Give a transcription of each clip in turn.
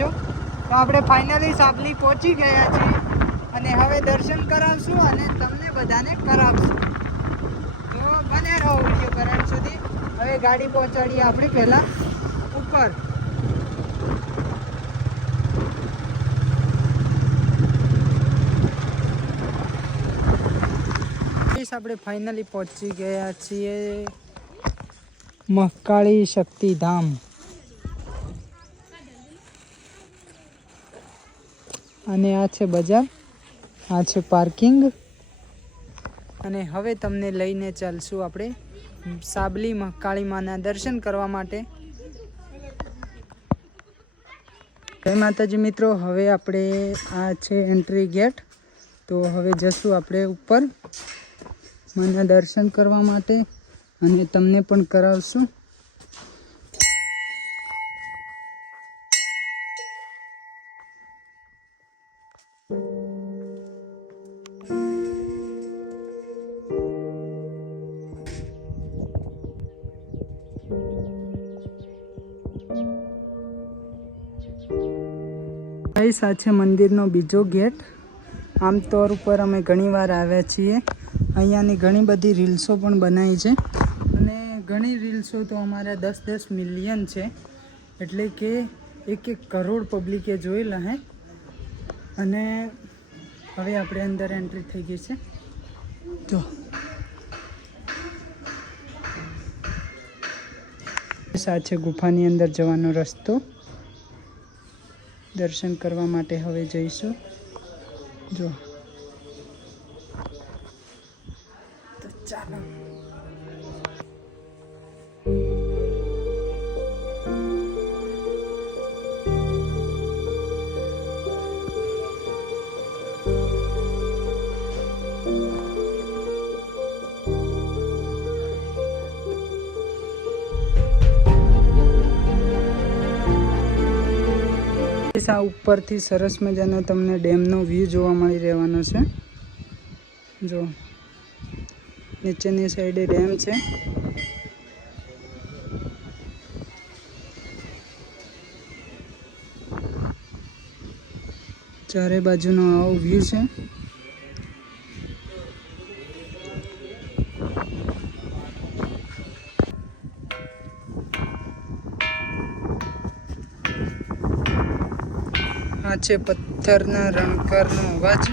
છો। તો આપણે ફાઇનલી સાબલી પહોંચી ગયા છીએ અને હવે દર્શન કરાવશું અને તમને બધાને કરાવશું। તો બને રહો વિડીયો કરાવ સુધી। હવે ગાડી પહોંચાડીએ આપણે પહેલાં ઉપર। આપણે ફાઇનલી પહોંચી ગયા છીએ મહાકાળી શક્તિધામ। અને આ છે બજાર, આ છે પાર્કિંગ અને હવે તમને લઈને ચાલશું આપણે સાબલી મહાકાળી માના દર્શન કરવા માટે। જય માતાજી મિત્રો, હવે આપણે આ છે એન્ટ્રી ગેટ। તો હવે જશું આપણે ઉપર માના દર્શન કરવા માટે અને તમને પણ કરાવશું। આ છે મંદિરનો બીજો ગેટ। આમ તોર ઉપર અમે ઘણીવાર આવ્યા છીએ। અહીંયાની ઘણી બધી રીલ્સો પણ બનાવી છે અને ઘણી રીલ્સો તો અમારા 10-10 મિલિયન છે, એટલે કે 1 કરોડ પબ્લિકે જોયેલા હે। અને હવે આપણે અંદર એન્ટ્રી થઈ ગઈ છે। જો આ છે ગુફાની અંદર જવાનો રસ્તો। દર્શન કરવા માટે હવે જઈશું। જો તો ચાલો। આ ઉપરથી સરસ મજાનો તમને ડેમનો વ્યૂ જોવા મળી રહેવાનો છે। જો નીચેની સાઈડે ડેમ છે। ચારે બાજુનો આવો વ્યૂ છે। આ છે પથ્થરના રણકારનો અવાજ।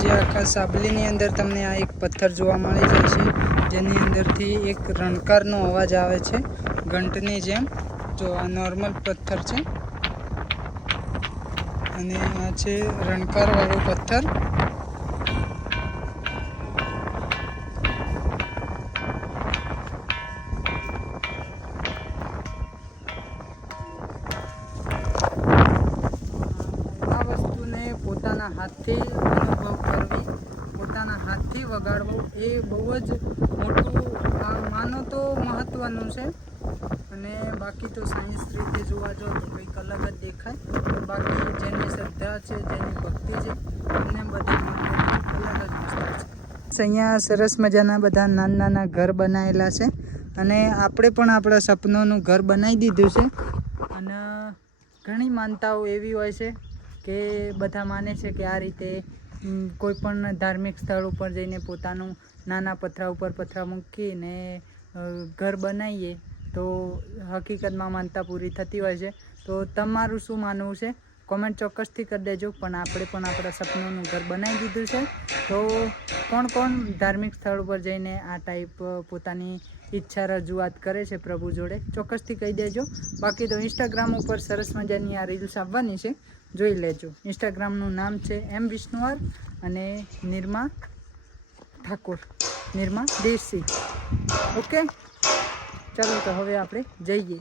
જે આખા સાબલીની અંદર તમને આ એક પથ્થર જોવા મળી જાય છે, જેની અંદરથી એક રણકારનો અવાજ આવે છે ઘંટની જેમ। જો આ નોર્મલ પથ્થર છે અને આ છે રણકારવાળો પથ્થર। પોતાના હાથથી અનુભવ કરવી, પોતાના હાથથી વગાડવું એ બહુ જ મોટું માનો તો મહત્ત્વનું છે। અને બાકી તો સાયન્સ રીતે જોવા જાઓ તો કંઈક અલગ જ દેખાય। બાકી જેની શ્રદ્ધા છે, જેની ભક્તિ છે, એને બધી અલગ જ વસ્તુ છે। અહીંયા સરસ મજાના બધા નાના ઘર બનાવેલા છે અને આપણે પણ આપણા સપનોનું ઘર બનાવી દીધું છે। અને ઘણી માનતાઓ એવી હોય છે કે બધા માને છે કે આ રીતે કોઈ પણ ધાર્મિક સ્થળ ઉપર જઈને પોતાનું નાના પથરા ઉપર પથરા મૂકીને ઘર બનાવીએ તો હકીકતમાં માનતા પૂરી થતી હોય છે। તો તમારું શું માનવું છે કોમેન્ટ ચોક્કસથી કરી દેજો। પણ આપણે પણ આપણા સપનોનું ઘર બનાવી દીધું છે। તો કોણ ધાર્મિક સ્થળ ઉપર જઈને આ ટાઈપ પોતાની ઈચ્છા રજૂઆત કરે છે પ્રભુ જોડે, ચોક્કસથી કહી દેજો। બાકી તો ઇન્સ્ટાગ્રામ ઉપર સરસ મજાની આ રીલ્સ આવવાની છે, જોઈ લેજો। ઇન્સ્ટાગ્રામનું નામ છે M વિષ્ણુવાર અને નિરમા ઠાકોર, નિરમા દેશી। ઓકે, ચાલો તો હવે આપણે જઈએ।